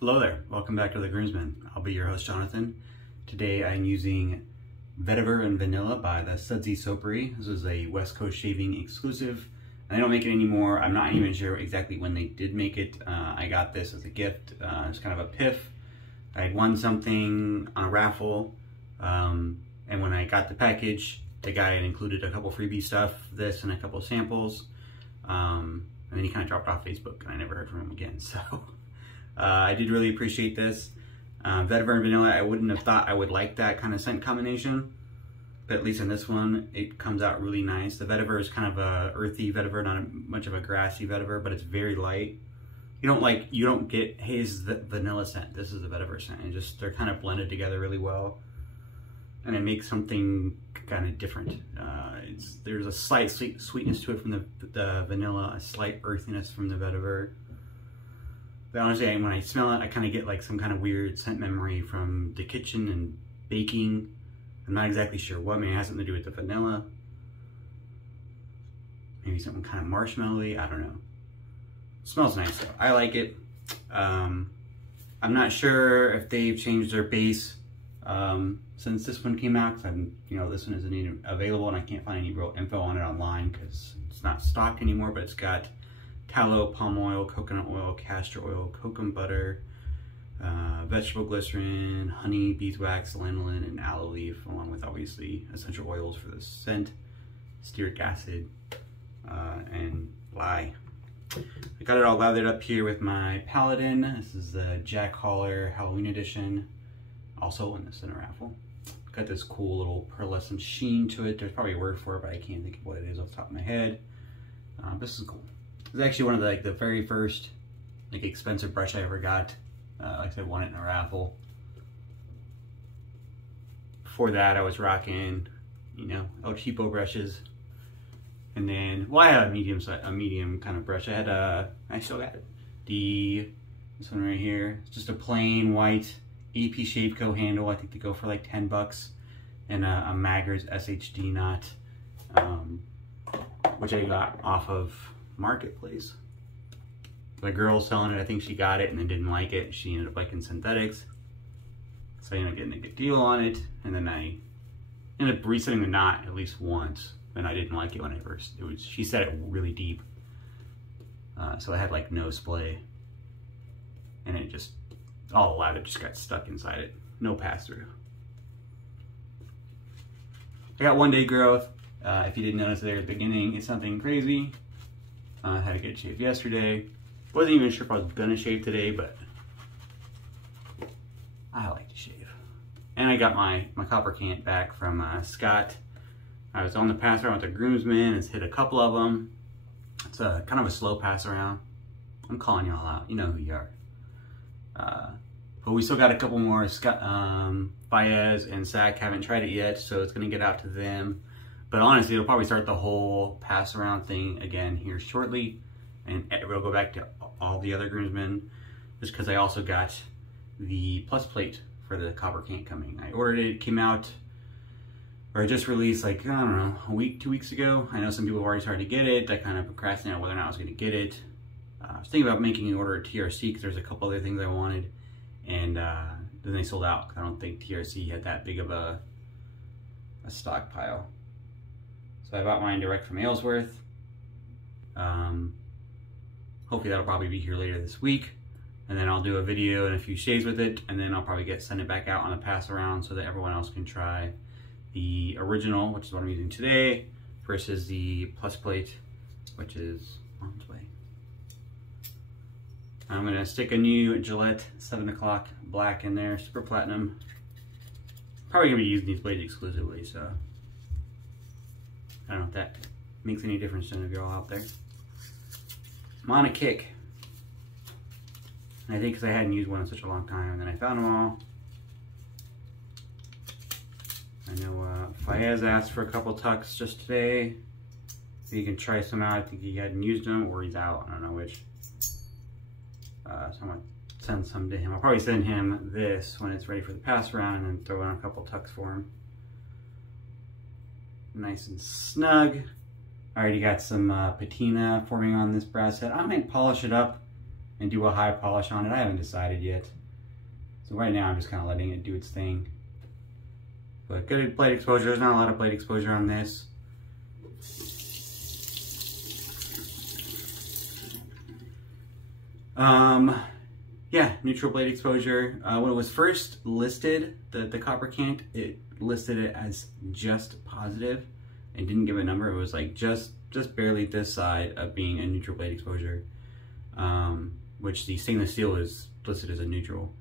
Hello there, welcome back to The Groomsman. I'll be your host, Jonathan. Today I'm using Vetiver and Vanilla by the Sudsy Soapery. This is a West Coast shaving exclusive. And they don't make it anymore. I'm not even sure exactly when they did make it. I got this as a gift. It's kind of a piff. I had won something on a raffle. And when I got the package, the guy had included a couple freebie stuff, this and a couple samples. And then he kind of dropped off Facebook and I never heard from him again. So I did really appreciate this. Vetiver and Vanilla, I wouldn't have thought I would like that kind of scent combination. But at least in this one, it comes out really nice. The vetiver is kind of a earthy vetiver, not much of a grassy vetiver, but it's very light. You don't get, hey, this is the vanilla scent, this is the vetiver scent. And just, they're kind of blended together really well. And it makes something kind of different. There's a slight sweetness to it from the vanilla, a slight earthiness from the vetiver. But honestly, when I smell it, I kind of get like some kind of weird scent memory from the kitchen and baking. I'm not exactly sure what. Maybe it has something to do with the vanilla. Maybe something kind of marshmallowy. I don't know. It smells nice though. I like it. I'm not sure if they've changed their base since this one came out, because this one isn't even available and I can't find any real info on it online because it's not stocked anymore. But it's got tallow, palm oil, coconut oil, castor oil, cocoa butter, vegetable glycerin, honey, beeswax, lanolin, and aloe leaf, along with obviously essential oils for the scent, stearic acid, and lye. I got it all lathered up here with my Paladin. This is the Jack Holler Halloween edition, also in the center raffle. Got this cool little pearlescent sheen to it. There's probably a word for it, but I can't think of what it is off the top of my head. This is cool. It's actually one of the very first expensive brush I ever got. Like I said, won it in a raffle. Before that, I was rocking, El Cheapo brushes. And then, well, I had a medium kind of brush. I still got it. This one right here. It's just a plain white AP Shaveco handle. I think they go for like 10 bucks. And a Maggers SHD knot, which I got off of Marketplace. The girl selling it, I think she got it and then didn't like it. She ended up liking synthetics. So I ended up getting a good deal on it. And then I ended up resetting the knot at least once. And I didn't like it when I first, she set it really deep. So I had like no splay. And it just, all the lather just got stuck inside it. No pass through. I got 1 day growth. If you didn't notice there at the beginning, it's nothing crazy. I had a good shave yesterday. Wasn't even sure if I was gonna shave today, but I like to shave. And I got my Kopparkant back from Scott. I was on the pass around with the groomsmen. It's hit a couple of them. It's a kind of a slow pass around. I'm calling y'all out. You know who you are. But we still got a couple more. Scott, Baez and Sack haven't tried it yet, so it's gonna get out to them. But honestly, it'll probably start the whole pass around thing again here shortly. And we'll go back to all the other groomsmen, just because I also got the plus plate for the Kopparkant coming. I ordered it, came out, or I just released like, I don't know, a week, 2 weeks ago. I know some people have already started to get it. I kind of procrastinated on whether or not I was gonna get it. I was thinking about making an order at TRC because there's a couple other things I wanted. And then they sold out. I don't think TRC had that big of a stockpile. So I bought mine direct from Alsworth. Hopefully that'll probably be here later this week. And then I'll do a video and a few shaves with it. And then I'll probably send it back out on a pass around so that everyone else can try the original, which is what I'm using today, versus the plus plate, which is on its way. I'm gonna stick a new Gillette 7 o'clock black in there, super platinum. Probably gonna be using these blades exclusively, so I don't know if that makes any difference to any of y'all out there. I'm on a kick. And I think because I hadn't used one in such a long time, and then I found them all. I know Fayez asked for a couple tucks just today. So you can try some out. I think he hadn't used them, or he's out. I don't know which. So I'm gonna send some to him. I'll probably send him this when it's ready for the pass around, and then throw in a couple tucks for him. Nice and snug. I already got some patina forming on this brass head. I might polish it up and do a high polish on it. I haven't decided yet. So right now I'm just kind of letting it do its thing. But good blade exposure. There's not a lot of blade exposure on this. Yeah, neutral blade exposure. When it was first listed, the Kopparkant, it listed it as just positive and didn't give a number. It was like just barely this side of being a neutral blade exposure, which the stainless steel is listed as a neutral.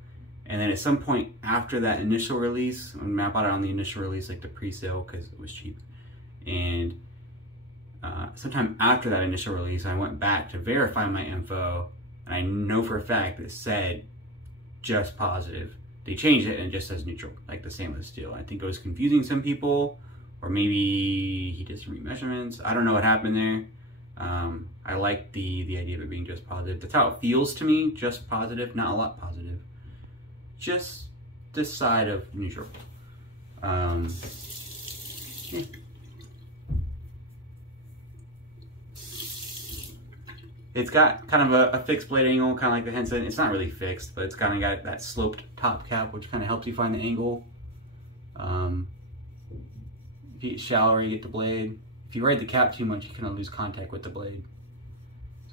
And then at some point after that initial release, when I bought it on the initial release, like the pre-sale, because it was cheap, and sometime after that initial release, I went back to verify my info, and I know for a fact it said just positive. They changed it and it just says neutral, like the stainless steel. I think it was confusing some people, or maybe he did some remeasurements. I don't know what happened there. I like the idea of it being just positive. That's how it feels to me, just positive, not a lot positive. Just this side of neutral. Yeah. It's got kind of a fixed blade angle, kind of like the Henson. It's not really fixed, but it's kind of got that sloped top cap, which kind of helps you find the angle. If you get shallower, you get the blade. If you ride the cap too much, you kind of lose contact with the blade.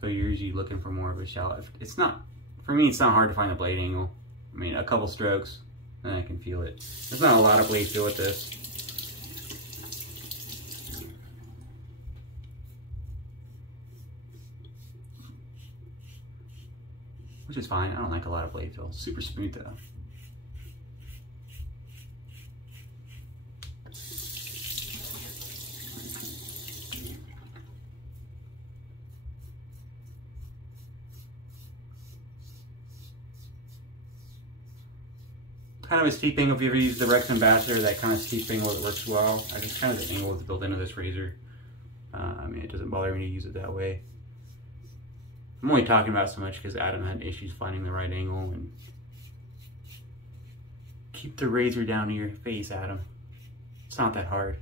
So you're usually looking for more of a shallow. It's not, for me, it's not hard to find the blade angle. I mean, a couple strokes, and I can feel it. There's not a lot of blade feel with this. Which is fine. I don't like a lot of blade feel. Super smooth though. Kind of a steep angle. If you ever use the Rex Ambassador, that kind of steep angle, it works well. I think kind of the angle is built into this razor. I mean, it doesn't bother me to use it that way. I'm only talking about it so much because Adam had issues finding the right angle. And keep the razor down to your face, Adam. It's not that hard.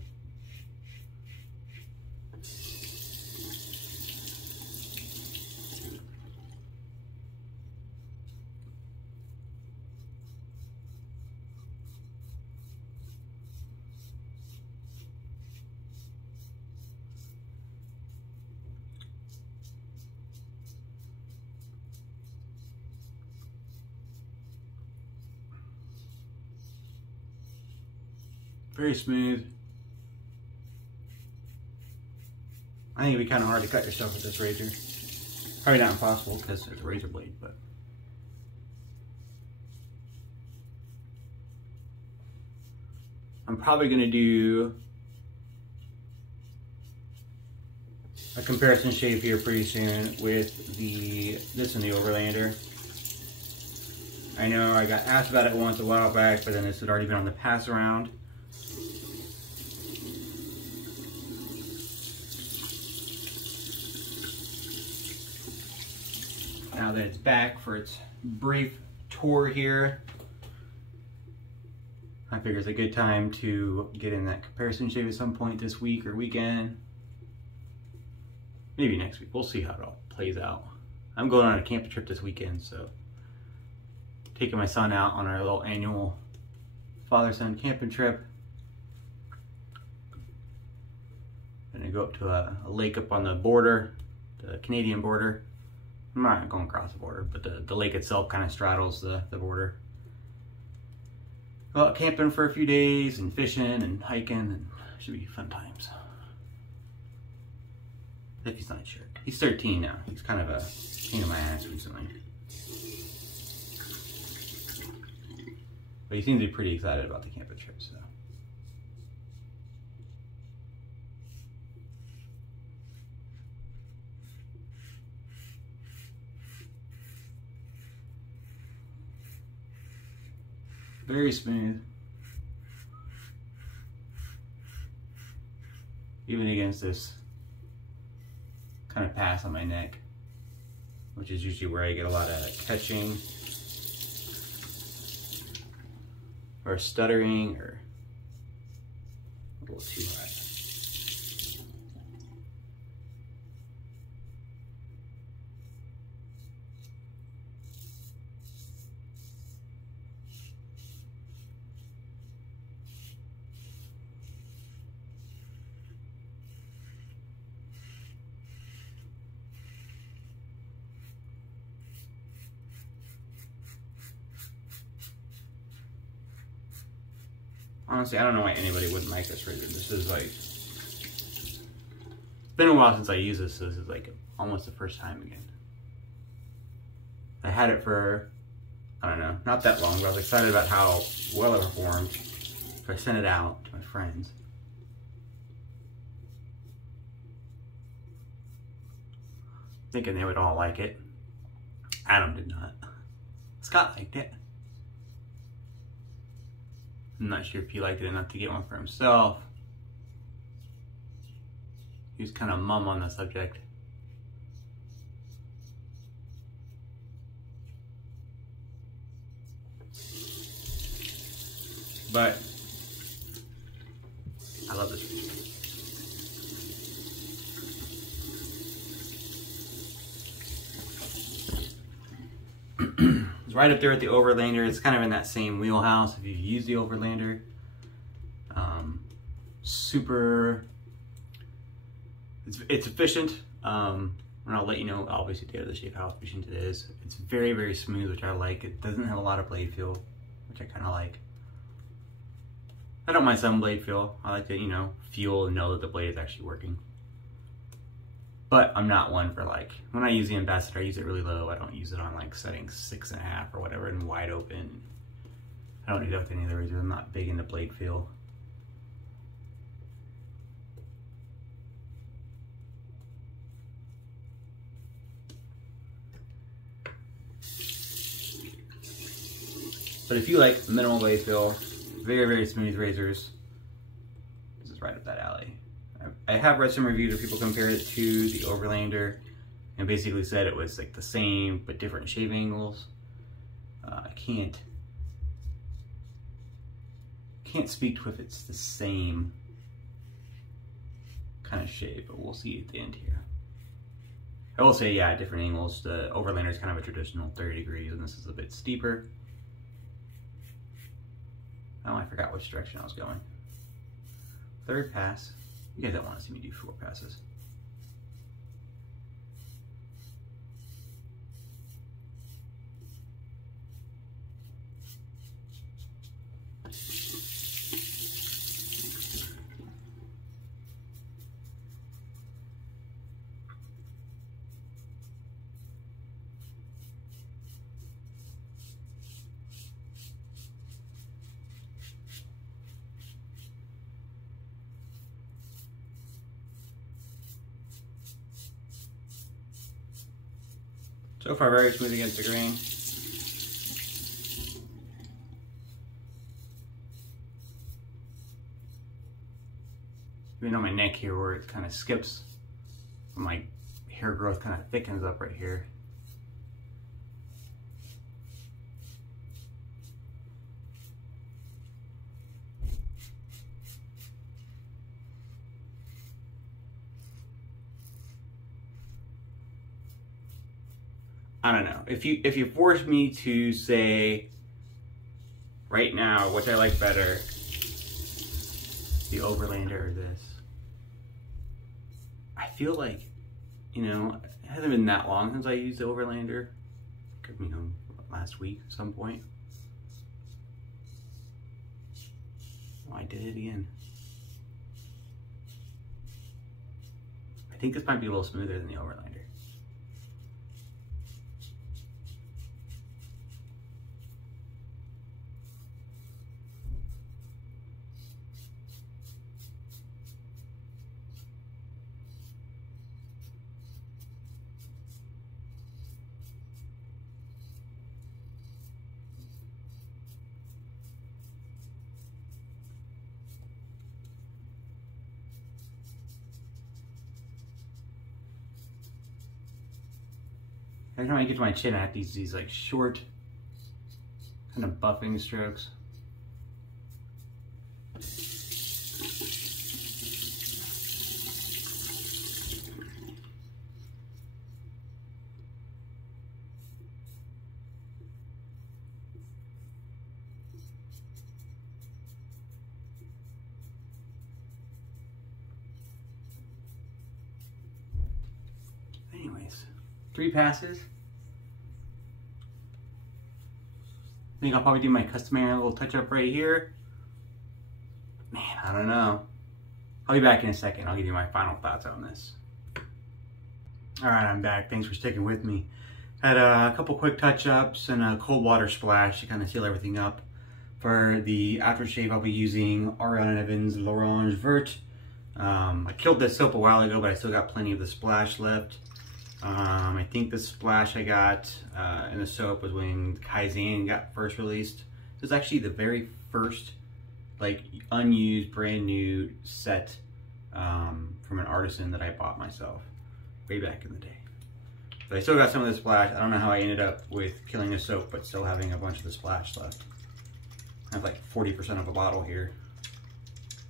Very smooth. I think it'd be kind of hard to cut yourself with this razor. Probably not impossible because it's a razor blade, but. I'm probably gonna do a comparison shave here pretty soon with this and the Overlander. I know I got asked about it once a while back, but then this had already been on the pass around. Now that it's back for its brief tour here, I figure it's a good time to get in that comparison shave at some point this week or weekend. Maybe next week. We'll see how it all plays out. I'm going on a camping trip this weekend, so taking my son out on our little annual father-son camping trip. Gonna go up to a lake up on the border, the Canadian border. I'm not going across the border, but the lake itself kind of straddles the border. Go out camping for a few days and fishing and hiking, and should be fun times. If he's not sure. He's 13 now. He's kind of a pain in my ass recently. But he seems to be pretty excited about the camping trip, so. Very smooth. Even against this kind of pass on my neck, which is usually where I get a lot of catching or stuttering or a little too high. Honestly, I don't know why anybody wouldn't like this razor. This is like, it's been a while since I used this, so this is like almost the first time again. I had it for, I don't know, not that long, but I was excited about how well it performed. So I sent it out to my friends. Thinking they would all like it. Adam did not. Scott liked it. I'm not sure if he liked it enough to get one for himself. He was kind of mum on the subject. But I love this razor. It's right up there with the Overlander. It's kind of in that same wheelhouse if you've used the Overlander. Super, it's efficient. And I'll let you know obviously at the end of the shave how efficient it is. It's very, very smooth, which I like. It doesn't have a lot of blade feel, which I kind of like. I don't mind some blade feel. I like to, you know, feel and know that the blade is actually working. But I'm not one for like, when I use the Ambassador, I use it really low. I don't use it on like settings 6.5 or whatever and wide open. I don't do that with any of the razors. I'm not big into blade feel. But if you like minimal blade feel, very, very smooth razors, this is right up that alley. I have read some reviews where people compared it to the Overlander and basically said it was like the same but different shave angles. I can't speak to if it's the same kind of shave, but we'll see at the end here. I will say, yeah, different angles. The Overlander is kind of a traditional 30 degrees and this is a bit steeper. Oh, I forgot which direction I was going. Third pass. You guys don't want to see me do 4 passes. So far, very smooth against the grain. Even on my neck here where it kind of skips, my hair growth kind of thickens up right here. I don't know. If you force me to say right now which I like better, the Overlander or this, I feel like, you know, it hasn't been that long since I used the Overlander. You know, last week at some point. Oh, I did it again. I think this might be a little smoother than the Overlander. Every time I get to my chin, I have to use these like short, kind of buffing strokes. Anyways, 3 passes. I think I'll probably do my customary little touch up right here. don't know. I'll be back in a second. I'll give you my final thoughts on this. All right, I'm back. Thanks for sticking with me. Had a couple quick touch-ups and a cold water splash to kind of seal everything up. For the aftershave, I'll be using Ariana Evans L'Orange Vert. I killed this soap a while ago, but I still got plenty of the splash left. I think the splash I got in the soap was when Kaizen got first released. It was actually the very first like unused brand new set from an artisan that I bought myself way back in the day. But I still got some of the splash. I don't know how I ended up with killing the soap but still having a bunch of the splash left. I have like 40% of a bottle here.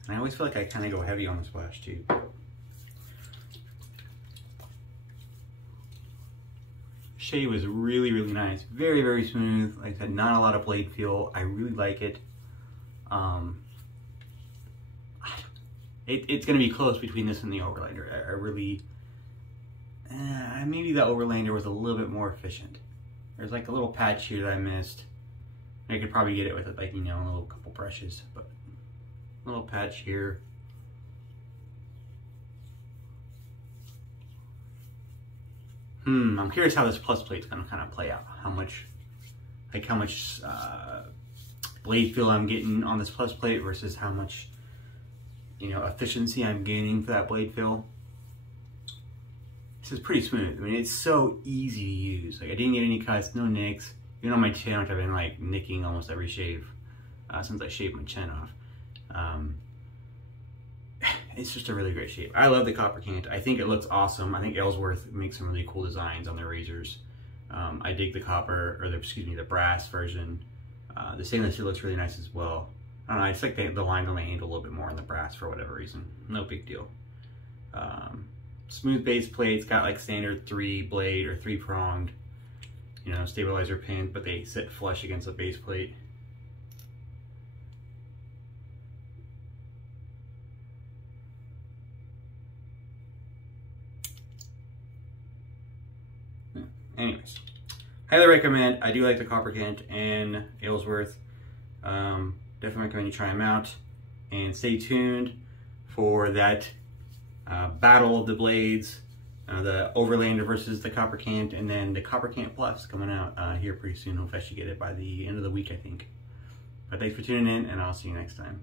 And I always feel like I kind of go heavy on the splash too. Shave was really, really nice. Very, very smooth. Like I said, not a lot of blade feel. I really like it. It's going to be close between this and the Overlander. I really... maybe the Overlander was a little bit more efficient. There's like a little patch here that I missed. I could probably get it with like, you know, a little couple brushes, but a little patch here. I'm curious how this plus plate's gonna kind of play out. How much blade feel I'm getting on this plus plate versus how much, you know, efficiency I'm gaining for that blade feel. This is pretty smooth. I mean, it's so easy to use. Like I didn't get any cuts, no nicks. Even on my chin, which I've been like nicking almost every shave since I shaved my chin off. It's just a really great shape. I love the Kopparkant. I think it looks awesome. I think Alsworth makes some really cool designs on their razors. I dig the copper, or the brass version. The stainless steel looks really nice as well. I don't know, I just like the lines on the handle a little bit more on the brass for whatever reason. No big deal. Smooth base plate. It's got like standard 3 blade or 3 pronged, you know, stabilizer pin, but they sit flush against the base plate. Anyways, highly recommend. I do like the Kopparkant and Alsworth. Definitely recommend you try them out. And stay tuned for that battle of the blades, the Overlander versus the Kopparkant, and then the Kopparkant Plus coming out here pretty soon. Hopefully I should get it by the end of the week, I think. But thanks for tuning in, and I'll see you next time.